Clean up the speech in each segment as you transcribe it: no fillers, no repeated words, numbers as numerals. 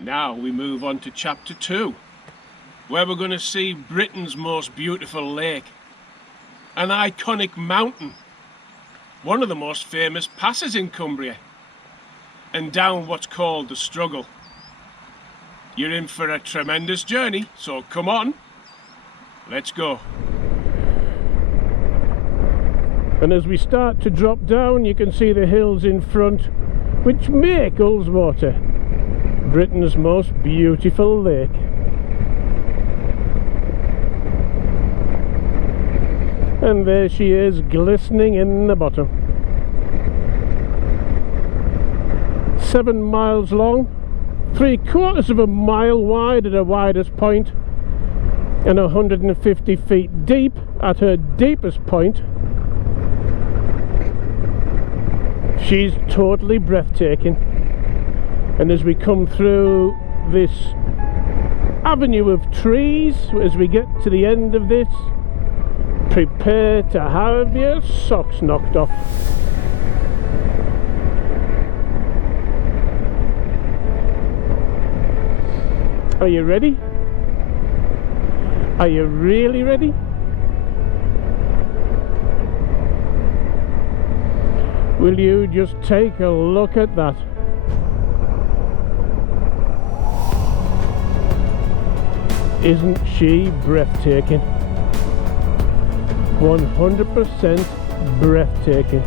Now we move on to chapter 2, where we're going to see Britain's most beautiful lake, an iconic mountain, one of the most famous passes in Cumbria, and down what's called the Struggle. You're in for a tremendous journey, so come on, let's go. And as we start to drop down, you can see the hills in front, which make Ullswater Britain's most beautiful lake. And there she is, glistening in the bottom. 7 miles long, 3/4 of a mile wide at her widest point, and 150 feet deep at her deepest point. She's totally breathtaking. And as we come through this avenue of trees, as we get to the end of this, prepare to have your socks knocked off. Are you ready? Are you really ready? Will you just take a look at that? Isn't she breathtaking? 100% breathtaking.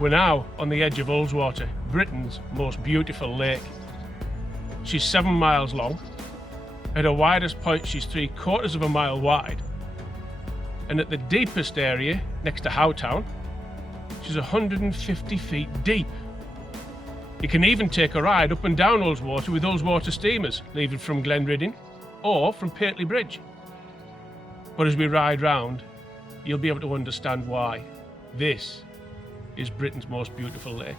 We're now on the edge of Ullswater, Britain's most beautiful lake. She's 7 miles long. At her widest point, she's 3/4 of a mile wide. And at the deepest area, next to Howtown, she's 150 feet deep. You can even take a ride up and down Ullswater with Ullswater steamers, leaving from Glenridding or from Patterdale Bridge. But as we ride round, you'll be able to understand why this is Britain's most beautiful lake.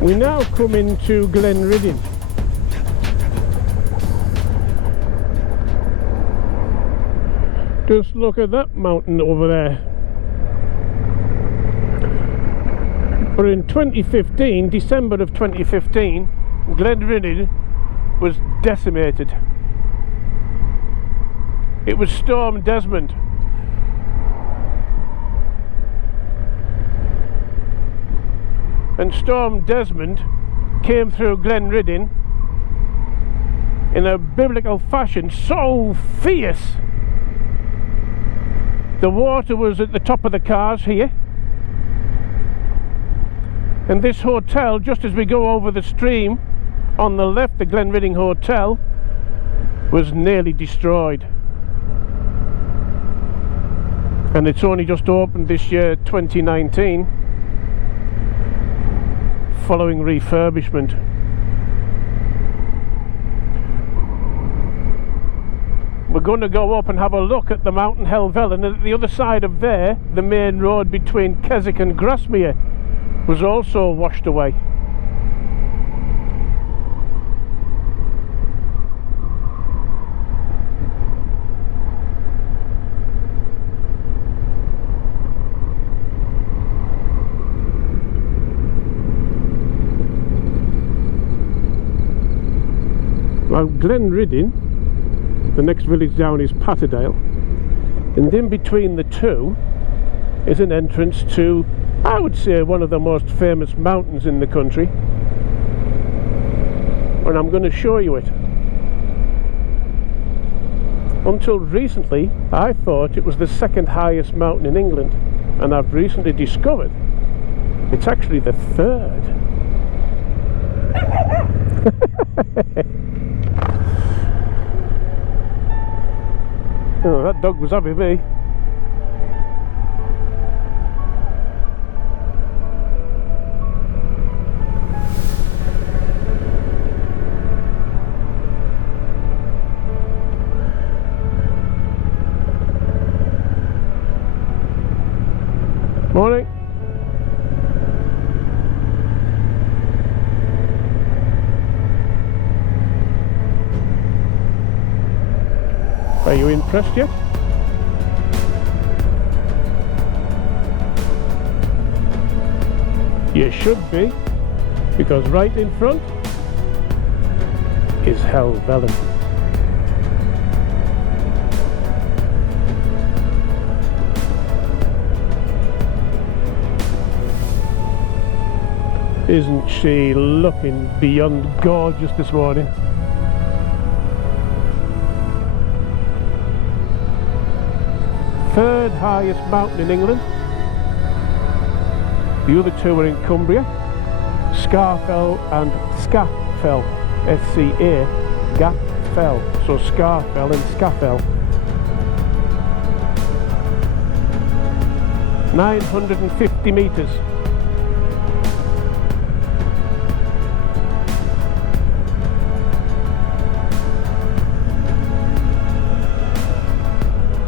We now come into Glenridding. Just look at that mountain over there. But in 2015, December of 2015, Glenridding was decimated. It was Storm Desmond. And Storm Desmond came through Glenridding in a biblical fashion, so fierce. The water was at the top of the cars here. And this hotel, just as we go over the stream, on the left, the Glenridding Hotel, was nearly destroyed. And it's only just opened this year, 2019, following refurbishment. We're going to go up and have a look at the mountain Helvellyn, and at the other side of there, the main road between Keswick and Grasmere was also washed away. Now Glenridding, the next village down is Patterdale, and in between the two is an entrance to, I would say, one of the most famous mountains in the country, and I'm going to show you it. Until recently, I thought it was the second highest mountain in England, and I've recently discovered it's actually the third. Oh, that dog was having me. Morning. Are you impressed yet? You should be, because right in front is Helvellyn. Isn't she looking beyond gorgeous this morning? Third highest mountain in England. The other two are in Cumbria, Scafell and Scafell, S-C-A, Gaffell, so Scafell and Scafell. 950 metres.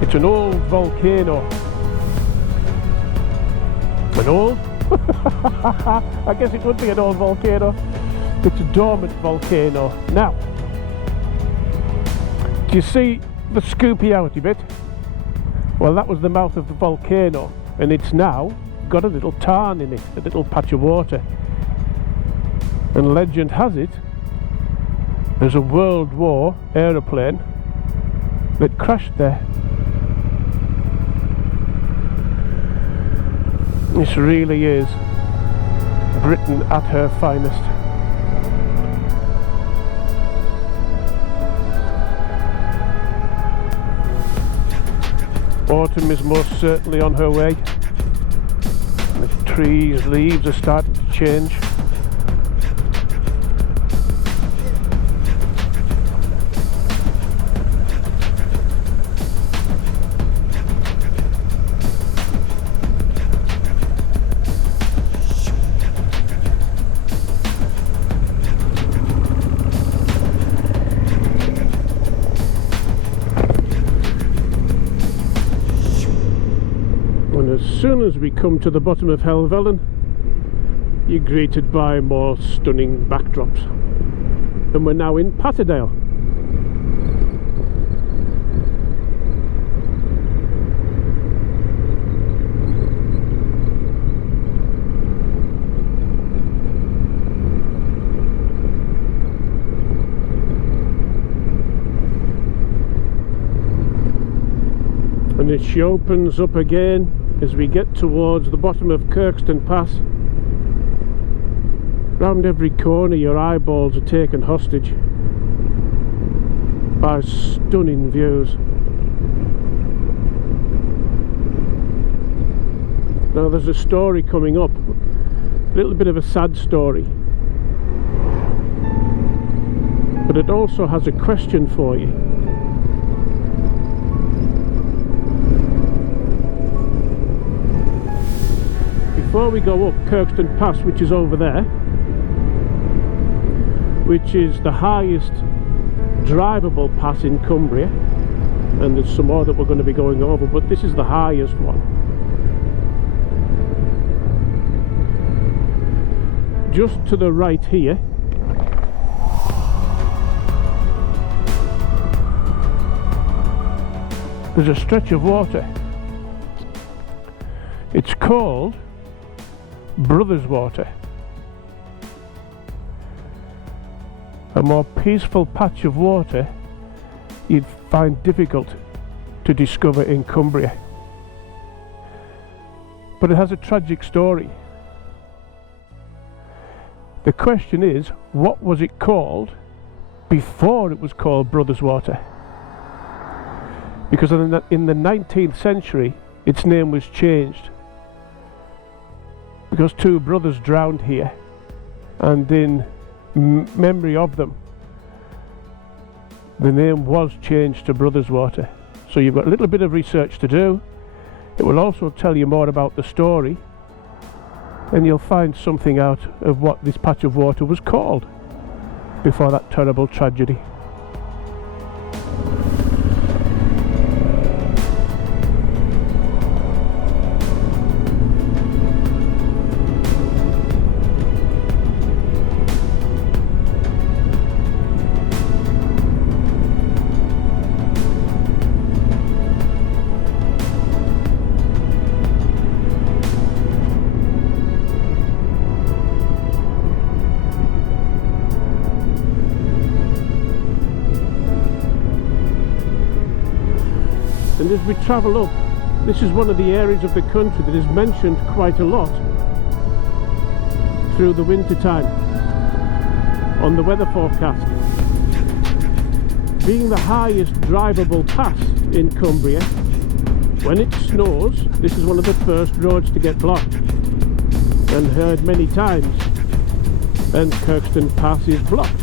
It's an old volcano. An old? I guess it would be an old volcano. It's a dormant volcano. Now, do you see the scoopy outy bit? Well, that was the mouth of the volcano, and it's now got a little tarn in it, a little patch of water. And legend has it, there's a World War aeroplane that crashed there. This really is Britain at her finest. Autumn is most certainly on her way. The trees' leaves are starting to change. As soon as we come to the bottom of Helvellyn, you're greeted by more stunning backdrops. And we're now in Patterdale. And it she opens up again as we get towards the bottom of Kirkstone Pass. Round every corner your eyeballs are taken hostage by stunning views. Now there's a story coming up, a little bit of a sad story, but it also has a question for you. Before we go up Kirkstone Pass, which is over there, which is the highest drivable pass in Cumbria, and there's some more that we're going to be going over, but this is the highest one. Just to the right here there's a stretch of water. It's called Brothers Water. A more peaceful patch of water you'd find difficult to discover in Cumbria. but it has a tragic story. The question is, what was it called before it was called Brotherswater? Because in the 19th century its name was changed because two brothers drowned here, and in memory of them the name was changed to Brotherswater. So you've got a little bit of research to do. It will also tell you more about the story, and you'll find something out of what this patch of water was called before that terrible tragedy. And as we travel up, this is one of the areas of the country that is mentioned quite a lot through the winter time on the weather forecast. Being the highest drivable pass in Cumbria, when it snows, this is one of the first roads to get blocked, and heard many times, and Kirkstone Pass is blocked.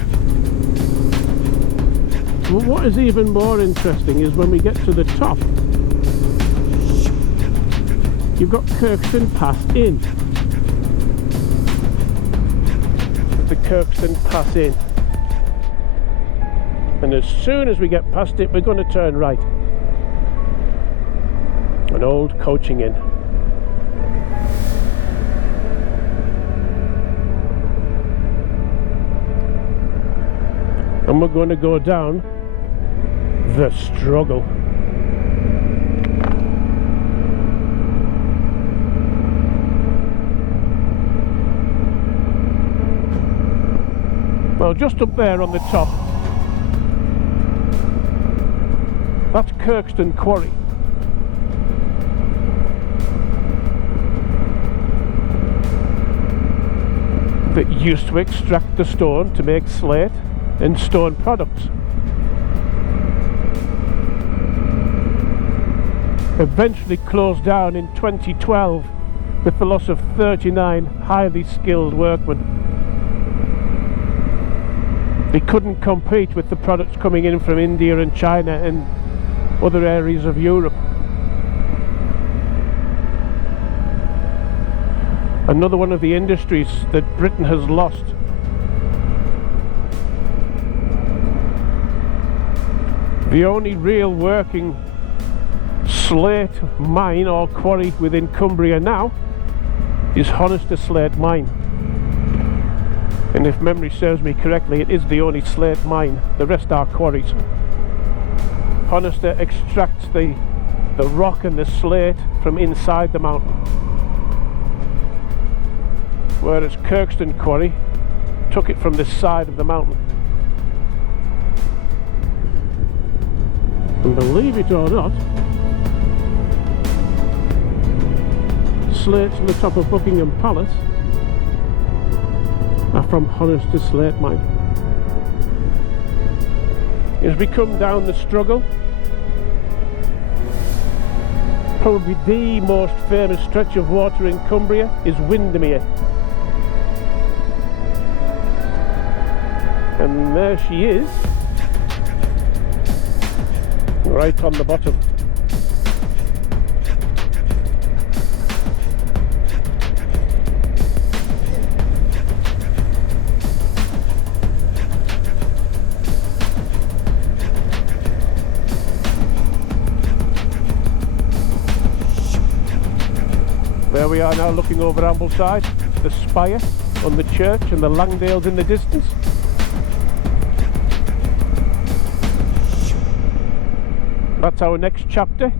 Well, what is even more interesting is when we get to the top, you've got Kirkstone Pass in. The Kirkstone Pass in. And as soon as we get past it, we're going to turn right. An old coaching inn. And we're going to go down the struggle. Well, just up there on the top, that's Kirkstone Quarry. That used to extract the stone to make slate and stone products. Eventually closed down in 2012 with the loss of 39 highly skilled workmen. They couldn't compete with the products coming in from India and China and other areas of Europe. Another one of the industries that Britain has lost. The only real working slate mine or quarry within Cumbria now is Honister Slate Mine. And if memory serves me correctly, it is the only slate mine. The rest are quarries. Honister extracts the rock and the slate from inside the mountain, whereas Kirkstone Quarry took it from the side of the mountain. And believe it or not, slates on the top of Buckingham Palace are from Honister Slate Mine. As we come down the struggle, probably the most famous stretch of water in Cumbria is Windermere. And there she is, right on the bottom. There we are now, looking over Ambleside, the spire on the church and the Langdales in the distance. That's our next chapter.